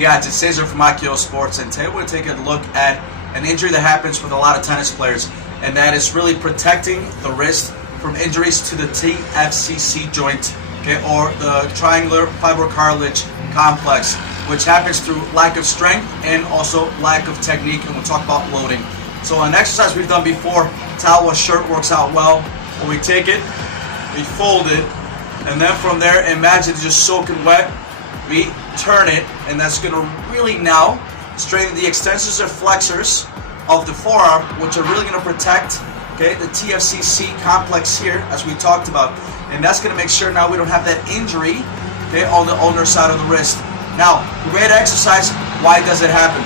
guys, it's Cesar from Akio Sports, and today we're going to take a look at an injury that happens with a lot of tennis players, and that is really protecting the wrist from injuries to the TFCC joint, okay, or the triangular fibrocartilage complex, which happens through lack of strength and also lack of technique, and we'll talk about loading. So an exercise we've done before, towel or shirt works out well. When we take it, we fold it, and then from there, imagine it's just soaking wet. We turn it, and that's going to really now strengthen the extensors or flexors of the forearm, which are really going to protect, okay, the TFCC complex here, as we talked about. And that's going to make sure now we don't have that injury, okay, on the ulnar side of the wrist. Now, great exercise. Why does it happen?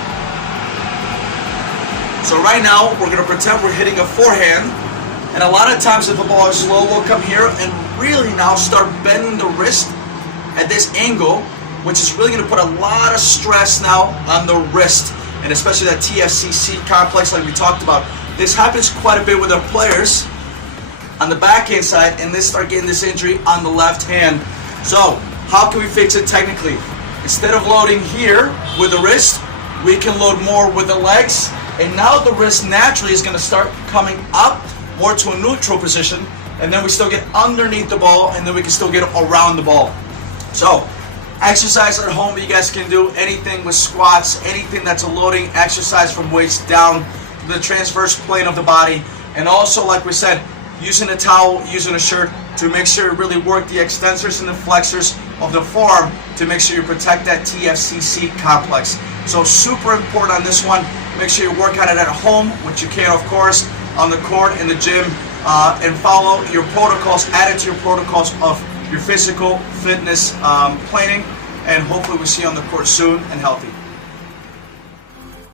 So right now, we're going to pretend we're hitting a forehand. And a lot of times if the ball is slow, we'll come here and really now start bending the wrist at this angle, which is really going to put a lot of stress now on the wrist, and especially that TFCC complex like we talked about. This happens quite a bit with our players on the backhand side, and they start getting this injury on the left hand. So how can we fix it technically? Instead of loading here with the wrist, we can load more with the legs, and now the wrist naturally is going to start coming up more to a neutral position, and then we still get underneath the ball, and then we can still get around the ball. So exercise at home, you guys can do anything with squats, anything that's a loading exercise from waist down to the transverse plane of the body. And also, like we said, using a towel, using a shirt to make sure you really work the extensors and the flexors of the forearm to make sure you protect that TFCC complex. So super important on this one. Make sure you work on it at home, which you can, of course, on the court, in the gym, and follow your protocols, add it to your protocols of your physical fitness planning, and hopefully we'll see you on the court soon and healthy.